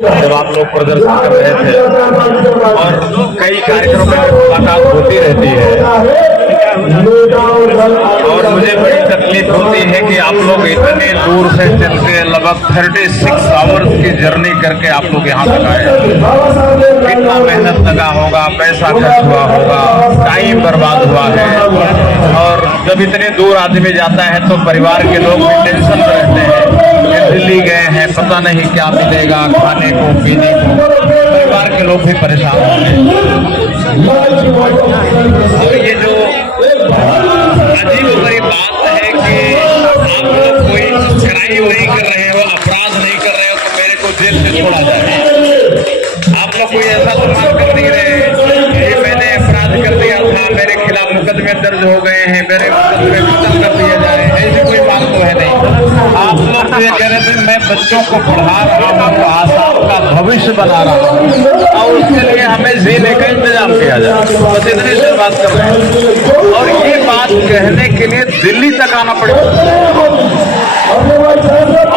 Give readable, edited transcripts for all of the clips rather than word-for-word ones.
जब आप लोग प्रदर्शन कर रहे थे और कई कार्यक्रमों में मुलाकात होती रहती है और मुझे बड़ी तकलीफ होती है कि आप लोग इतने दूर से चल के लगभग 36 आवर्स की जर्नी करके आप लोग यहाँ तक आए। कितना मेहनत लगा होगा, पैसा खर्च हुआ होगा, टाइम बर्बाद हुआ है। और जब इतने दूर आदमी जाता है तो परिवार के लोग भी टेंशन में रहते हैं कि दिल्ली गए हैं, पता नहीं क्या मिलेगा खाने को पीने को। परिवार के लोग भी परेशान होंगे। और ये जो अजीब बड़ी बात है कि आप लोग कोई क्राइम नहीं कर रहे हो, अपराध नहीं कर रहे हो तो मेरे को जेल से छोड़ा जाए। आप लोग कोई ऐसा प्रमाण कर नहीं रहे कि मैंने अपराध कर दिया था, मेरे खिलाफ मुकदमे दर्ज हो गए हैं, मेरे मुकदमे खत्म कर दिए जाए, ऐसी कोई बात तो है नहीं। आप लोग तो ये कह रहे थे मैं बच्चों को पढ़ा रहा हूँ, आसाम का भविष्य बना रहा हूँ और उसके लिए हमें जीने का इंतजाम किया जाए, बस इतनी सी बात कर रहे हैं। और ये बात कहने के लिए दिल्ली तक आना पड़ेगा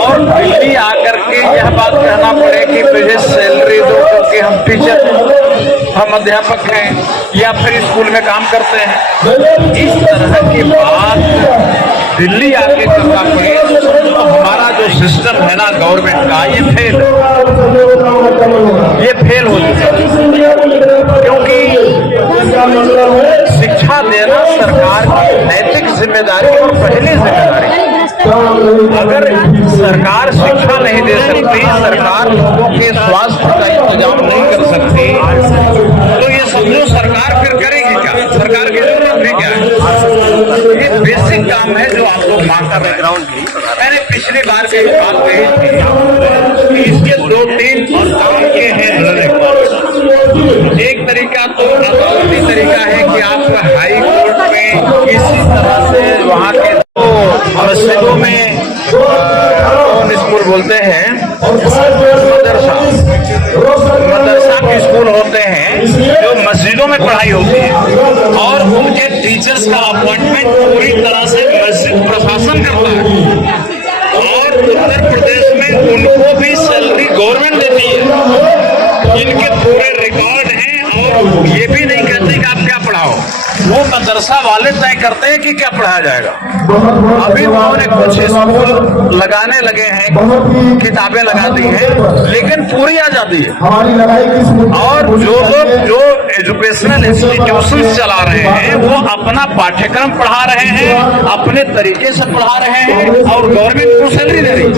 और दिल्ली आकर के यह बात कहना पड़े कि मुझे सैलरी दो क्योंकि हम टीचर, हम अध्यापक हैं या फिर स्कूल में काम करते हैं। इस तरह की बात दिल्ली आके करना पड़े तो हमारा जो सिस्टम है ना गवर्नमेंट का, ये फेल हो चुका है। क्योंकि शिक्षा देना सरकार की नैतिक जिम्मेदारी और पहली जिम्मेदारी। अगर सरकार शिक्षा नहीं दे सकती, सरकार लोगों के स्वास्थ्य का इंतजाम नहीं कर सकती तो ये समझो सरकार फिर करेगी क्या? सरकार की जरूरत भी क्या है? ये बेसिक काम है जो आप लोग मांग कर रहे हैं। मैंने पिछली बार की बात कही थी कि इसके 2-3 और काम के हैं। एक तरीका तो अदालती तरीका है कि आप हाई कोर्ट में किसी तरह से वहाँ के मस्जिदों में कौन स्कूल बोलते हैं, मदरसा के स्कूल होते हैं जो मस्जिदों में पढ़ाई होती है और उनके टीचर्स का अपॉइंटमेंट पूरी तरह से मस्जिद प्रशासन करता है और उत्तर प्रदेश में उनको भी सैलरी गवर्नमेंट देती है। इनके पूरे रिकॉर्ड हैं और ये भी नहीं कहते कि आप क्या पढ़ाओ, वो मदरसा वाले तय करते हैं कि क्या पढ़ाया जाएगा। अभी उन्होंने कुछ स्कूल लगाने लगे हैं, किताबें लगा दी हैं, लेकिन पूरी आजादी है। और जो लोग जो एजुकेशनल इंस्टीट्यूशन चला रहे हैं वो अपना पाठ्यक्रम पढ़ा रहे हैं, अपने तरीके से पढ़ा रहे हैं और गवर्नमेंट को सैलरी दे रही है।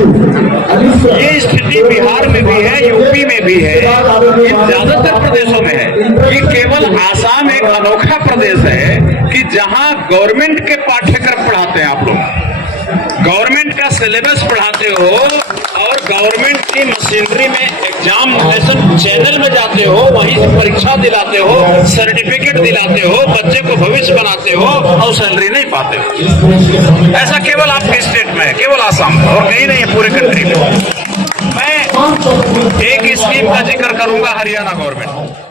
ये स्थिति बिहार में भी है, यूपी में भी है, ये ज्यादातर प्रदेशों में है। ये केवल आसाम एक अनोखा प्रदेश है कि जहां गवर्नमेंट के पाठ्यक्रम पढ़ाते हैं, आप लोग गवर्नमेंट का सिलेबस पढ़ाते हो और गवर्नमेंट की मशीनरी में एग्जामिनेशन चैनल में जाते हो, वहीं से परीक्षा दिलाते हो, सर्टिफिकेट दिलाते हो, बच्चे को भविष्य बनाते हो और सैलरी नहीं पाते हो। ऐसा केवल आपके स्टेट में है, केवल आसाम में, और कहीं नहीं है पूरे कंट्री में। मैं एक स्कीम का जिक्र करूंगा, हरियाणा गवर्नमेंट।